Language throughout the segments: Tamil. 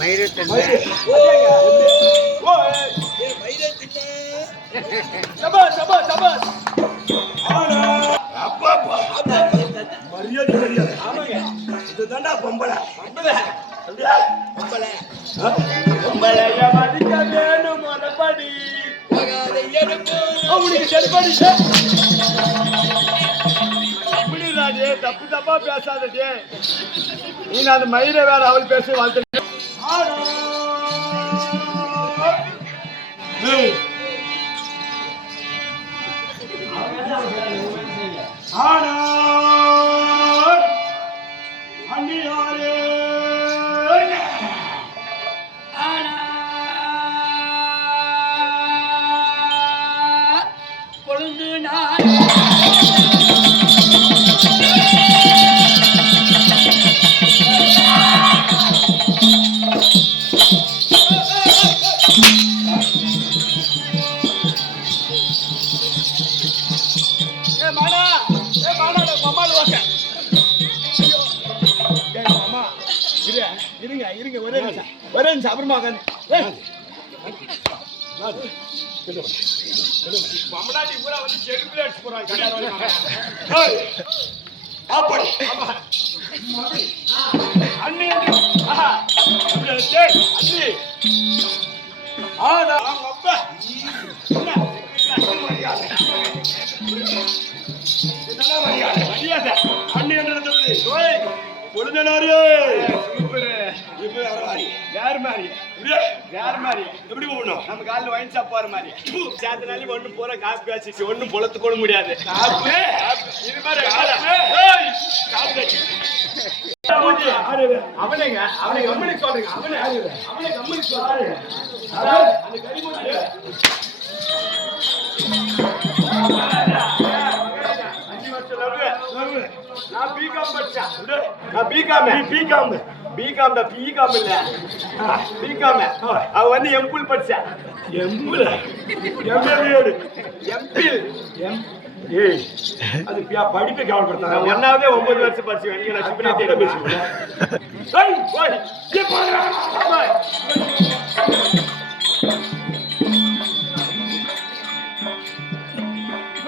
மயிறு தின்ன மரியாதை மரியாதை ஆமாங்க இதுதான்டா பொம்பளை பொம்பளை பொம்பளை பொம்பளைய மதிக்க வேணும் மனப்படி அவனுக்கு செல்படி அப்படிடாடே தப்பு தப்பா பேசாதே நீ அந்த மயிரை வேற அவள் பேசி வாழ்த்து வரேன் அப்புறமா மமலாடி பூரா வந்து செருப்புல அடிச்சு போறாங்க அண்ணி அண்ணி யாரு மாதிரி யாரு மாதிரி எப்படி போகணும் நம்ம காலையில் வைன் ஷாப் போற மாதிரி சேர்த்தனாலே ஒன்னும் போற காசு பேசிச்சு ஒன்னும் பொழத்து கொள்ள முடியாது இது மாதிரி அவனைங்க அவனை கம்பெனி சொல்றீங்க அவனை கம்பெனி சொல்றாரு அந்த கரிமூஞ்சி நான் பிகாம் படிச்சேன் நான் பிகாம் இல்ல பிகாம் அவ வந்து எம்புல் படிச்சா எம்புல் எம்பில் ஏய் அது படிப்பை கவலைப்படுத்தாங்க ஒன்னாவதே 9 வருஷம் படிச்சு நீங்க நான் சிப்பனா தேட பேசுறேன் ஏய் ஓய் ஏ பாருடா ஆமா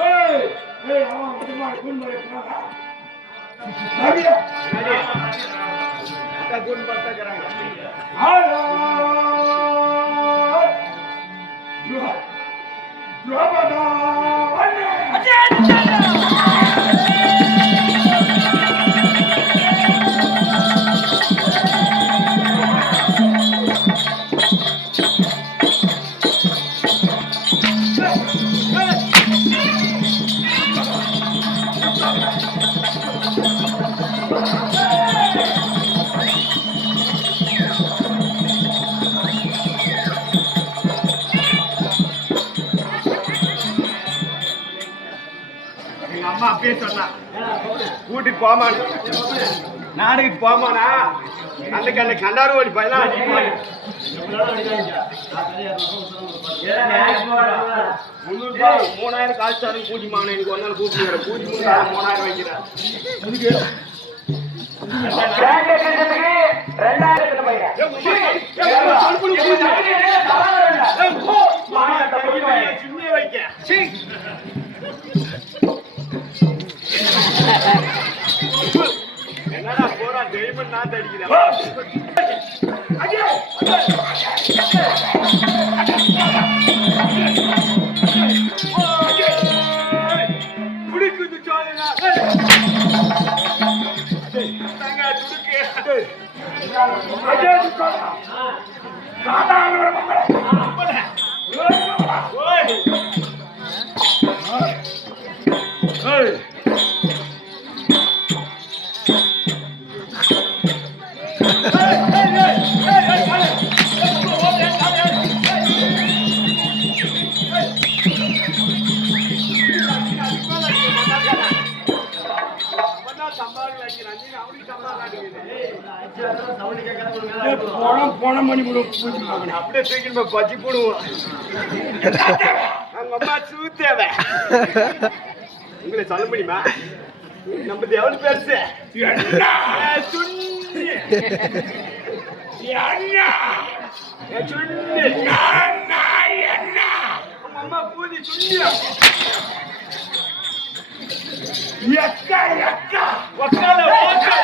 ஏய் ஏய் அவன் முன்னாடி குன்மரை போறாங்க நடியா का गुण बढ़ता करांगा हालो द्रवदा அம்மா அப்படியே சொன்னா கூட்டிட்டு போமான் நாடுக்கு போமானா அன்னைக்கு அந்த கண்டாரு ஓடி பையனா 3000 காசு தரேன் பூஜி மாவன எனக்கு ஒரு நாள் கூப்பிட்டு பூஜி 3000 வைக்கிறேன் என்னடா போறா டைமண்ட் நான் அடிக்கிறேன் குடிக்குது சோழனா தங்க துடுக்கு அஜய் சோழனா சாதாரண மம்மள ஓய் ஓய் போனம் பண்ணி போடுவோம் அப்படியே தூக்கி பஜ்ஜி போடுவோம் அவங்க அம்மா சூத்தேவ உங்களை சொல்ல முடியுமா நம்ம எவ்வளவு பெருசு என்ன சுண்ணி என்ன அம்மா பூதி சுண்ணியா எக்கா எக்கா ஒக்கால ஓக்கா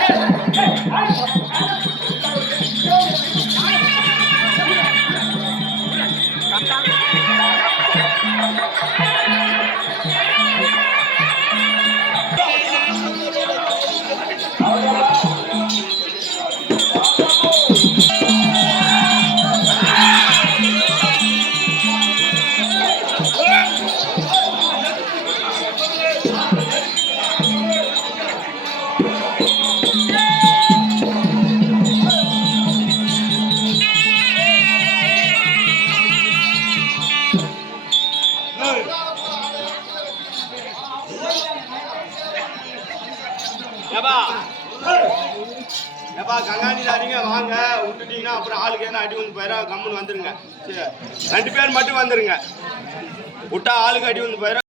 ஏப்பா கங்காணிதாரிங்க வாங்க விட்டுட்டீங்கன்னா அப்புறம் ஆளுக்கு ஏன்னா அடி வந்து போயிடும் கம்முன்னு வந்துருங்க சரி 2 பேர் மட்டும் வந்துருங்க விட்டா ஆளுக்கு அடி வந்து போயிடும்